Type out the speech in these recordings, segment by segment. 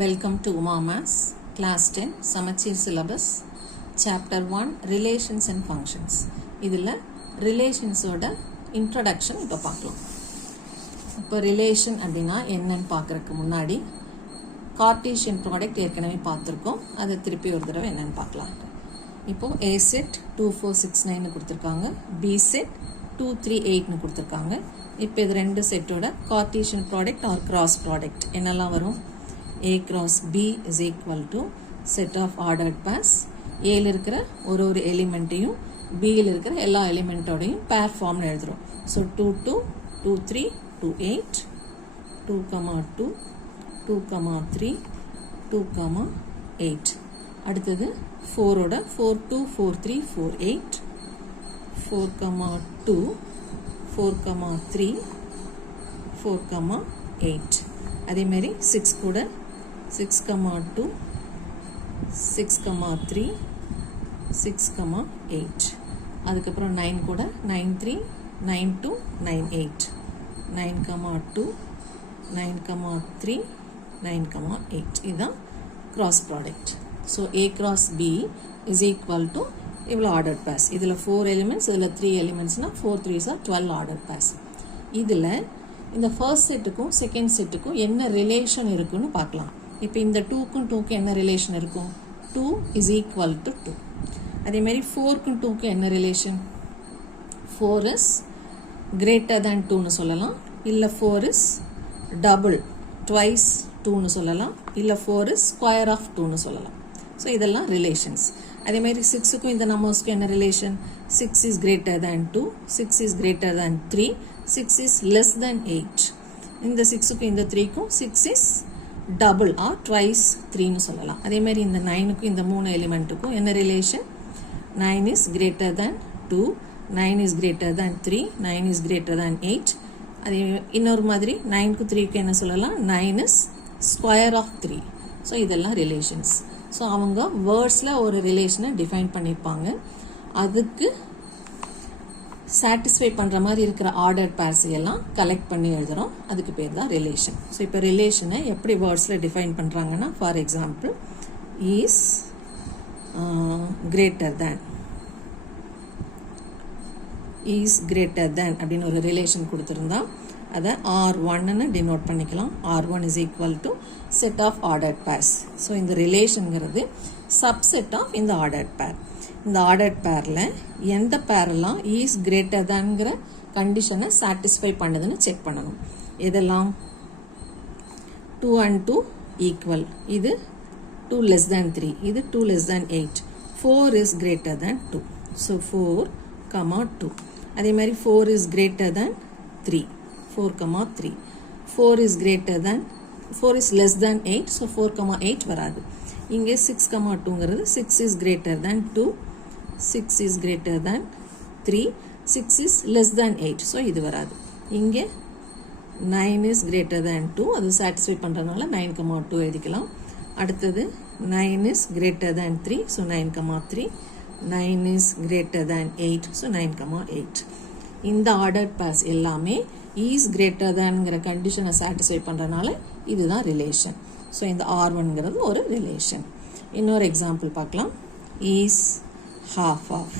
Welcome to Uma Maths, Class 10, Samacheer syllabus, Chapter 1, Relations and Functions. இதில் ரிலேஷன்ஸோட introduction இப்போ பார்க்கலாம். இப்போ ரிலேஷன் அப்படின்னா என்னன்னு பார்க்குறதுக்கு முன்னாடி கார்ட்டீசியன் ப்ராடக்ட் ஏற்கனவே பார்த்துருக்கோம். அதை திருப்பி ஒரு தடவை என்னன்னு பார்க்கலாம். இப்போது A செட் 2469 கொடுத்துருக்காங்க, B செட் 238 கொடுத்துருக்காங்க. இப்போ இது ரெண்டு செட்டோட Cartesian product or cross product என்னெல்லாம் வரும்? A cross B is equal to set of ordered pairs. Aல இருக்கிற ஒரு எலிமெண்ட்டையும் Bல இருக்கிற எல்லா எலிமெண்ட்டோடையும் pair ஃபார்ம்னு எழுதுறோம். ஸோ 2 2 2 3 2 8 2 2 2 3 2 8. அடுத்தது 4ஓட 4 2 4 3 4 8 4 2 4 3 4 8. அதேமாரி 6 கூட 6 2 6 3 6 8. அதுக்கப்புறம் 9 கூட 9 3 9 2 9 8 9 2 9 3 9 8. இதுதான் cross product. So A cross B is equal to இவ்வளோ ஆர்டர்ட் பேர்ஸ். இதில் 4 எலிமெண்ட்ஸ், இதில் 3 எலிமெண்ட்ஸ்னால் 4 3s are 12 ஆர்டர்ட் பேர்ஸ். இதில் இந்த ஃபர்ஸ்ட் செட்டுக்கும் செகண்ட் செட்டுக்கும் என்ன ரிலேஷன் இருக்குன்னு பார்க்கலாம். இப்போ இந்த 2க்கும் 2க்கும் என்ன ரிலேஷன் இருக்கும்? 2 is equal to 2. அதேமாதிரி 4க்கும் 2க்கும் என்ன ரிலேஷன்? 4 is greater than 2ன்னு சொல்லலாம், இல்லை 4 is double twice 2ன்னு சொல்லலாம், இல்லை 4 is square of 2ன்னு சொல்லலாம். ஸோ இதெல்லாம் ரிலேஷன்ஸ். அதேமாதிரி 6க்கும் இந்த நம்பர்ஸ்க்கும் என்ன relation? 6 is greater than 2, 6 is greater than 3, 6 is less than 8. இந்த 6க்கும் இந்த 3க்கும் 6 is double or twice 3ன்னு சொல்லலாம். அதேமாதிரி இந்த 9க்கும் இந்த 3 எலிமெண்ட்டுக்கும் என்ன relation? 9 is greater than 2, 9 is greater than 3, 9 is greater than 8. அதே இன்னொரு மாதிரி 9க்கும் 3க்கும் என்ன சொல்லலாம்? 9 is square of 3. ஸோ இதெல்லாம் ரிலேஷன்ஸ். ஸோ அவங்க வேர்ட்ஸில் ஒரு ரிலேஷனை டிஃபைன் பண்ணியிருப்பாங்க. அதுக்கு சாட்டிஸ்ஃபை பண்ணுற மாதிரி இருக்கிற ஆர்டர் பேர்ஸ் எல்லாம் கலெக்ட் பண்ணி எழுதுகிறோம். அதுக்கு பேர் தான் ரிலேஷன். ஸோ இப்போ ரிலேஷனை எப்படி வேர்ட்ஸில் டிஃபைன் பண்ணுறாங்கன்னா, for example is greater than, is greater than அப்படின்னு ஒரு ரிலேஷன் கொடுத்துருந்தா அதை R1ன்னு டினோட் பண்ணிக்கலாம். R1 is equal to set of ordered pairs. So இந்த ரிலேஷனுங்கிறது சப்செட் ஆஃப் இந்த ஆர்டர்ட் பேர். இந்த ஆர்டர்ட் பேரில் எந்த பேரெல்லாம் ஈஸ் கிரேட்டர் தேன்ங்கிற கண்டிஷனை சாட்டிஸ்ஃபை பண்ணுதுன்னு செக் பண்ணணும். இதெல்லாம் 2 and 2 ஈக்குவல், இது 2 less than 3, இது 2 less than 8, 4 is greater than 2. So 4, 2. அதே மாதிரி 4 is greater than 3, 4, 3. 4 is greater than 4 is less than 8, so 4, 8 வராது. இங்கே 6, 2ங்கிறது 6 is greater than 2, 6 is greater than 3, 6 is less than 8, so இது வராது. இங்கே 9 is greater than 2, அது satisfy பண்ணுறதுனால 9, 2 எழுதிக்கலாம். அடுத்தது 9 is greater than 3, so 9, 3, 9 is greater than 8, so 9, 8. இந்த ஆர்டர்ட் பேர்ஸ் எல்லாமே ஈஸ் கிரேட்டர் தேன்ங்கிற கண்டிஷனை சாட்டிஸ்ஃபை பண்ணுறதுனால இதுதான் ரிலேஷன். ஸோ இந்த R1ங்கிறது ஒரு ரிலேஷன். இன்னொரு எக்ஸாம்பிள் பார்க்கலாம். Is half of.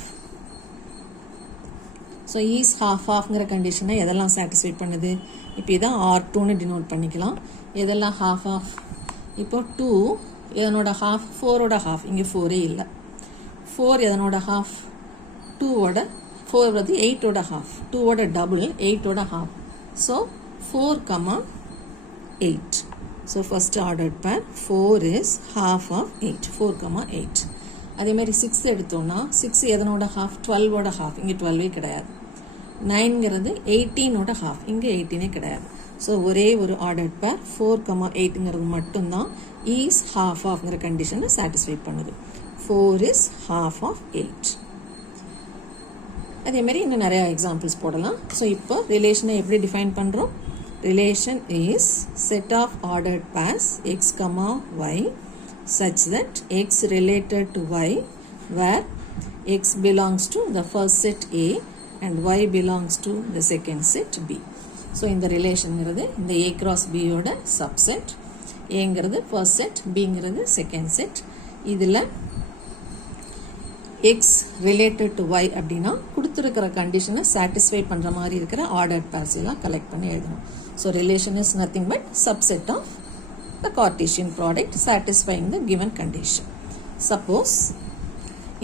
So is half ofங்கிற கண்டிஷனை எதெல்லாம் சாட்டிஸ்ஃபை பண்ணுது? இப்போ இதான் R2ன்னு டினோட் பண்ணிக்கலாம். எதெல்லாம் half of? இப்போ 2 எதனோட half? 4ஓட half. இங்கே 4ஏ இல்லை. 4 எதனோட half? 2ஓட 4 வந்து 8ஓட half. 2ஓட டபுள் 8ஓட half. So 4, 8. So first ordered pair 4 is half of 8, 4, 8. அதேமாதிரி 6 எடுத்தோன்னா 6 எதனோட half? 12ஓட half. இங்கே 12ஏ கிடையாது. 9ங்கிறது 18ஓட half. இங்கே 18ஏ கிடையாது. ஸோ ஒரே ஒரு ஆர்டர்ட் பேர் 4, 8ங்கிறது மட்டும்தான் ஈஸ் half ofங்கிற கண்டிஷனை சாட்டிஸ்ஃபை பண்ணுது. 4 is half of 8. அதேமாதிரி இன்னும் நிறையா எக்ஸாம்பிள்ஸ் போடலாம். ஸோ இப்போ ரிலேஷனை எப்படி டிஃபைன் பண்ணுறோம்? Relation is set of ordered pairs x, y such that x related to y where x belongs to the first set A and y belongs to the second set B. So இந்த ரிலேஷனுங்கிறது இந்த A cross B யோட subset. ஏங்கிறது first set, பிங்கிறது second set. இதில் x related to y அப்படின்னா கொடுத்துருக்கிற கண்டிஷனை சாட்டிஸ்ஃபை பண்ணுற மாதிரி இருக்கிற ஆர்டர்ட் பேர்ஸ் எல்லாம் கலெக்ட் பண்ணி எழுதணும். So relation is nothing but subset of the Cartesian product satisfying the given condition. Suppose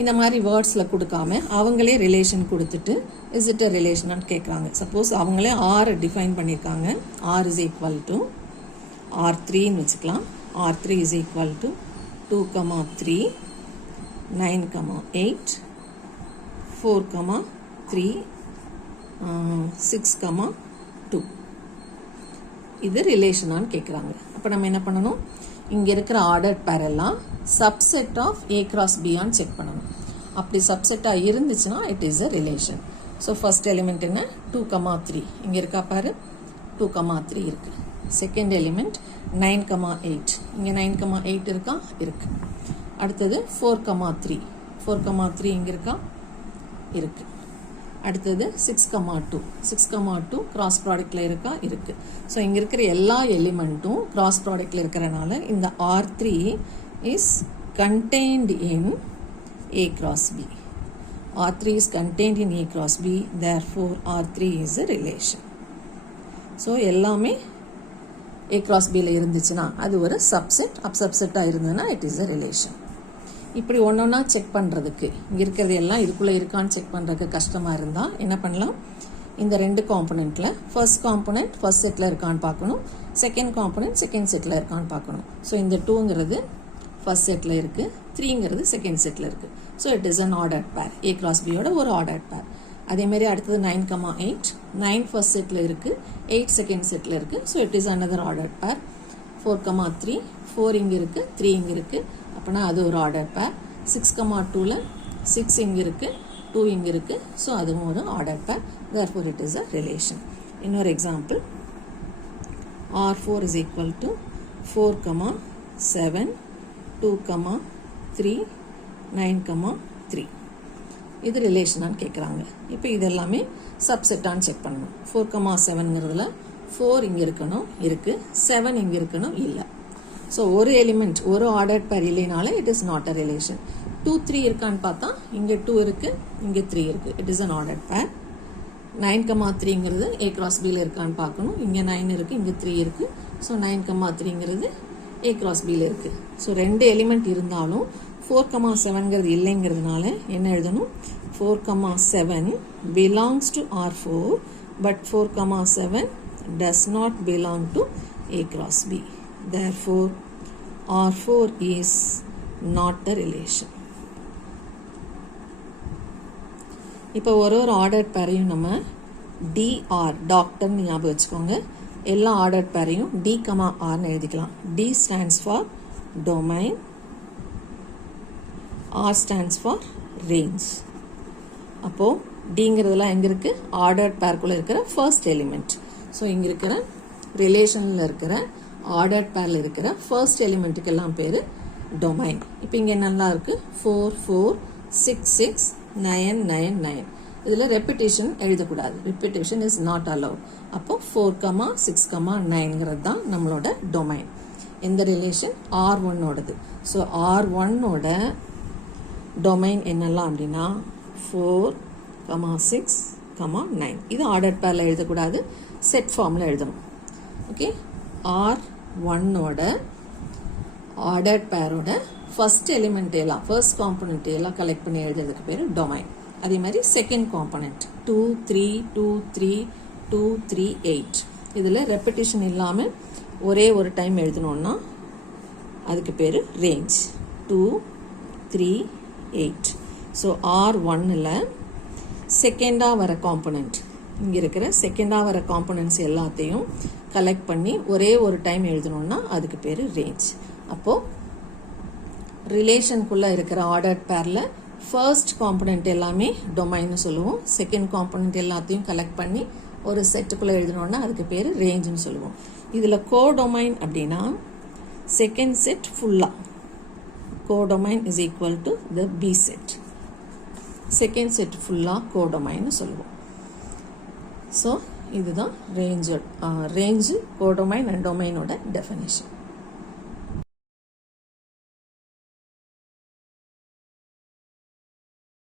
இந்த மாதிரி வேர்ட்ஸில் கொடுக்காம அவங்களே ரிலேஷன் கொடுத்துட்டு இஸ் இட் எ ரிலேஷனான்னு கேட்குறாங்க. சப்போஸ் அவங்களே ஆர் டிஃபைன் பண்ணியிருக்காங்க. ஆர் இஸ் ஈக்குவல் டு R3ன்னு வச்சுக்கலாம். R3 is equal to 2, 3, 9, 8, 4, 3, 6, 2. இது ரிலேஷனான்னு கேட்குறாங்க. அப்போ நம்ம என்ன பண்ணணும், இங்கே இருக்கிற ஆர்டர்ட் பேர் எல்லாம் subset of A cross B ஆன்னு செக் பண்ணணும். அப்படி சப்செட்டாக இருந்துச்சுன்னா it is a relation. So first element என்ன, 2, 3 இங்கே இருக்கா பாரு, 2, 3 இருக்குது. செகண்ட் எலிமெண்ட் 9, 8 இங்கே 9, 8 இருக்கா, இருக்குது. அடுத்தது 4, 3 4, 3 இங்கே இருக்கா, இருக்குது. அடுத்தது 6, 2 கிராஸ் ப்ராடக்டில் இருக்கா, இருக்குது. ஸோ இங்கே இருக்கிற எல்லா எலிமெண்ட்டும் கிராஸ் ப்ராடக்டில் இருக்கிறனால இந்த R3 is contained in A cross B. R3 is contained in A cross B, therefore R3 is a relation. So எல்லாமே A cross Bயில் இருந்துச்சுன்னா அது ஒரு சப்செட். சப்செட்டாக இருந்ததுன்னா இட் இஸ் அ ரிலேஷன். இப்படி ஒன்றா செக் பண்ணுறதுக்கு இங்கே இருக்கிறது எல்லாம் இதுக்குள்ளே இருக்கான்னு செக் பண்ணுறதுக்கு கஷ்டமாக இருந்தால் என்ன பண்ணலாம், இந்த ரெண்டு காம்பனெண்ட்டில் ஃபர்ஸ்ட் காம்பனெண்ட் ஃபர்ஸ்ட் செட்டில் இருக்கான்னு பார்க்கணும், செகண்ட் காம்பனெண்ட் செகண்ட் செட்டில் இருக்கான்னு பார்க்கணும். ஸோ இந்த 2ங்கிறது ஃபர்ஸ்ட் செட்டில் இருக்குது, 3ங்கிறது செகண்ட் செட்டில் இருக்குது. So it is an ordered பேர், A cross Bயோட ஒரு ஆர்டர்ட் பேர். அதேமாதிரி அடுத்தது 9, 8 9 ஃபர்ஸ்ட் செட்டில் இருக்குது, 8 செகண்ட் செட்டில் இருக்குது. So it is another ordered pair. 4, 3 4 இங்கே இருக்குது, 3 இங்கே இருக்குது, அப்படின்னா அது ஒரு ஆர்டர்ட் பேர். 6, 2ல் 6 இங்கே இருக்குது, 2 இங்கே இருக்குது. ஸோ அதுவும் ஒரு ஆர்டர்ட் பேர். therefore it is a relation. இன்னொரு example, R4 is equal to 4, 7 2, 3 9, 3. இது ரிலேஷனான்னு கேட்குறாங்க. இப்போ இது எல்லாமே சப்செட்டான்னு செக் பண்ணணும். 4, 7ங்கிறதுல 4 இங்கே இருக்கணும், இருக்குது, 7 இங்கே இருக்கணும், இல்லை. ஸோ ஒரு எலிமெண்ட் ஒரு ஆர்டர்ட் பேர் இல்லைனால it is not a relation. 2, 3 இருக்கான்னு பார்த்தா இங்கே 2 இருக்குது, இங்கே 3 இருக்குது, இட் இஸ் அன் ஆர்டர்ட் பேர். 9, 3ங்கிறது A cross Bயில் இருக்கான்னு பார்க்கணும். இங்கே 9 இருக்குது, இங்கே 3 இருக்குது. ஸோ 9, 3ங்கிறது A cross Bயில் இருக்குது. ஸோ ரெண்டு எலிமெண்ட் இருந்தாலும் 4, 7ங்கிறது இல்லைங்கிறதுனால என்ன எழுதணும், 4, 7 belongs to R4 but 4, 7 does not belong to A cross B. Therefore R4 is not a relation. இப்போ ஒரு ஆர்டர்ட் பேரையும் நம்ம DR டாக்டர்னு ஞாபகம் வச்சுக்கோங்க. எல்லா ஆர்டர்ட் பேரையும் D, Rன்னு எழுதிக்கலாம். D stands for domain, R stands for range. அப்போது Dங்கிறதுலாம் எங்கே இருக்குது, ஆர்டர்ட் பேருக்குள்ளே இருக்கிற ஃபர்ஸ்ட் எலிமெண்ட். ஸோ இங்கே இருக்கிற ரிலேஷனில் இருக்கிற ஆர்டர்ட் பேரில் இருக்கிற ஃபர்ஸ்ட் எலிமெண்ட்டுக்கு எல்லாம் பேர் டொமைன். இப்போ இங்கே என்னெல்லாம் இருக்குது, 4, 4 6, 6 9, 9, 9. இதில் ரெப்பிட்டேஷன் எழுதக்கூடாது, ரெப்பிட்டேஷன் இஸ் நாட் அலவுட். அப்போ 4, 6, 9ங்கிறது தான் நம்மளோட டொமைன். எந்த ரிலேஷன், R1ஓடது. ஸோ R1ஓட டொமைன் என்னெல்லாம் அப்படின்னா 4, 6, 9. இது ஆர்டர்ட் பேரில் எழுதக்கூடாது, செட் ஃபார்மில் எழுதணும். ஓகே, R1ஓட ஆர்டர்ட் பேரோட ஃபர்ஸ்ட் எலிமெண்ட் எல்லாம் ஃபர்ஸ்ட் காம்பனண்ட் எல்லாம் கலெக்ட் பண்ணி எழுதுறதுக்கு பேர் டொமைன். அதே மாதிரி செகண்ட் காம்பனண்ட் 2, 3 2, 3 2, 3 8. இதில் ரெப்பிட்டேஷன் இல்லாமல் ஒரே ஒரு டைம் எழுதணுன்னா அதுக்கு பேர் ரேஞ்ச் 2, 3 8. ஸோ R1ல் செகண்டாக வர காம்பனண்ட், இங்கே இருக்கிற செகண்டாக வர காம்பனன்ட்ஸ் எல்லாத்தையும் கலெக்ட் பண்ணி ஒரே ஒரு டைம் எழுதணுன்னா அதுக்கு பேர் ரேஞ்ச். அப்போது ரிலேஷனுக்குள்ளே இருக்கிற ஆர்டர்ட் பேரில் ஃபர்ஸ்ட் காம்பனண்ட் எல்லாமே டொமைன்னு சொல்லுவோம். செகண்ட் காம்பனண்ட் எல்லாத்தையும் கலெக்ட் பண்ணி ஒரு செட்டுக்குள்ளே எழுதணுன்னா அதுக்கு பேர் ரேஞ்சுன்னு சொல்லுவோம். இதில் கோடொமைன் அப்படின்னா செகண்ட் செட் ஃபுல்லாக, codomain is equal to the B set. Second set ஃபுல்லாக கோடொமைன்னு சொல்லுவோம். ஸோ இதுதான் ரேஞ்சு கோடொமைன் அண்ட் டொமைனோட டெஃபினேஷன்.